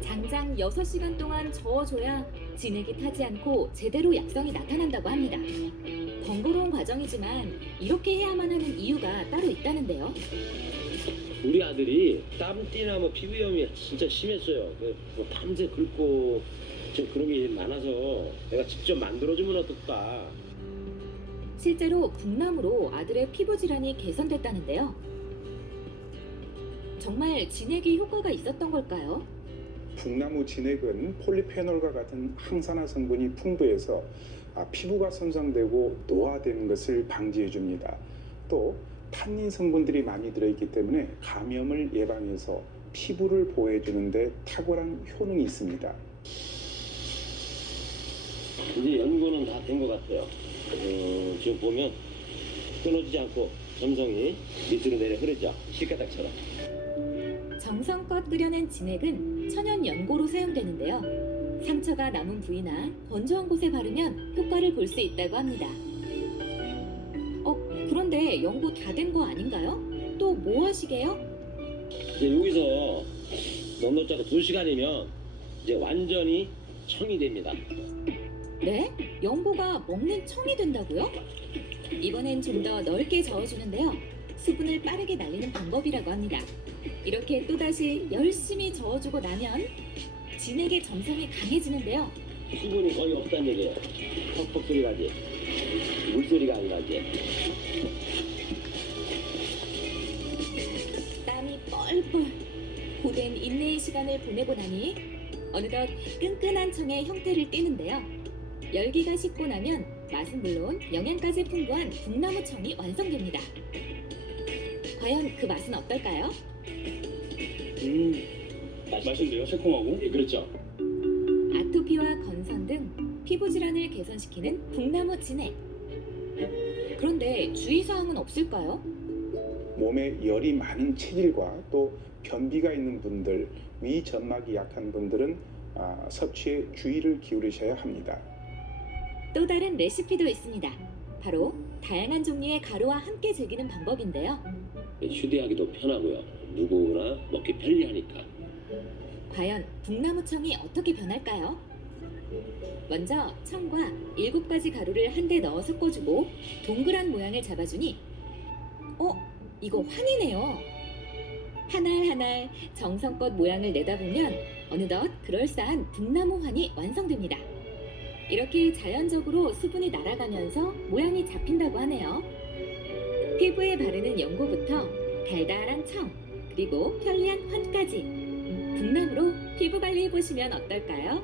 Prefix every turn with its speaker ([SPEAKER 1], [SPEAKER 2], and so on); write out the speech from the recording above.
[SPEAKER 1] 장장 6시간 동안 저어줘야 진액이 타지 않고 제대로 약성이 나타난다고 합니다. 번거로운 과정이지만 이렇게 해야만 하는 이유가 따로 있다는데요.
[SPEAKER 2] 우리 아들이 땀띠나 뭐 피부염이 진짜 심했어요. 그, 뭐 밤새 긁고 좀 그런 게 많아서 내가 직접 만들어주면 어떨까?
[SPEAKER 1] 실제로 북나무로 아들의 피부 질환이 개선됐다는데요. 정말 진액이 효과가 있었던 걸까요?
[SPEAKER 3] 북나무 진액은 폴리페놀과 같은 항산화 성분이 풍부해서 아, 피부가 손상되고 노화되는 것을 방지해 줍니다. 또 탄닌 성분들이 많이 들어있기 때문에 감염을 예방해서 피부를 보호해 주는데 탁월한 효능이 있습니다.
[SPEAKER 2] 이제 연구는 다 된 것 같아요. 어, 지금 보면 끊어지지 않고 점성이 밑으로 내려 흐르죠. 실가닥처럼.
[SPEAKER 1] 끓여낸 진액은 천연 연고로 사용되는데요. 상처가 남은 부위나 건조한 곳에 바르면 효과를 볼 수 있다고 합니다. 어, 그런데 연고 다 된 거 아닌가요? 또 뭐 하시게요?
[SPEAKER 2] 이제 여기서 넉넉자가 두 시간이면 이제 완전히 청이 됩니다.
[SPEAKER 1] 네? 연고가 먹는 청이 된다고요? 이번엔 좀 더 넓게 저어주는데요. 수분을 빠르게 날리는 방법이라고 합니다. 이렇게 또다시 열심히 저어주고 나면 진액의 점성이 강해지는데요.
[SPEAKER 2] 수분이 거의 없다는 얘기예요. 퍽퍽 소리 나지. 물소리가 안 나지.
[SPEAKER 1] 땀이 뻘뻘 고된 인내의 시간을 보내고 나니 어느덧 끈끈한 청의 형태를 띠는데요. 열기가 식고 나면 맛은 물론 영양까지 풍부한 북나무 청이 완성됩니다. 과연 그 맛은 어떨까요?
[SPEAKER 2] 음,
[SPEAKER 4] 맛있는데요? 새콤하고?
[SPEAKER 2] 예, 그렇죠.
[SPEAKER 1] 아토피와 건선 등 피부 질환을 개선시키는 북나무 진액. 그런데 주의사항은 없을까요?
[SPEAKER 3] 몸에 열이 많은 체질과 또 변비가 있는 분들, 위 점막이 약한 분들은 아, 섭취에 주의를 기울이셔야 합니다.
[SPEAKER 1] 또 다른 레시피도 있습니다. 바로 다양한 종류의 가루와 함께 즐기는 방법인데요.
[SPEAKER 2] 휴대하기도 편하고요. 무거우나 먹기 편리하니까.
[SPEAKER 1] 과연 북나무청이 어떻게 변할까요? 먼저 청과 일곱 가지 가루를 한데 넣어 섞어주고 동그란 모양을 잡아주니 어? 이거 환이네요. 하날 하날 정성껏 모양을 내다보면 어느덧 그럴싸한 북나무 환이 완성됩니다. 이렇게 자연적으로 수분이 날아가면서 모양이 잡힌다고 하네요. 피부에 바르는 연고부터 달달한 청, 그리고 편리한 환까지 북나무로 피부 관리 해보시면 어떨까요?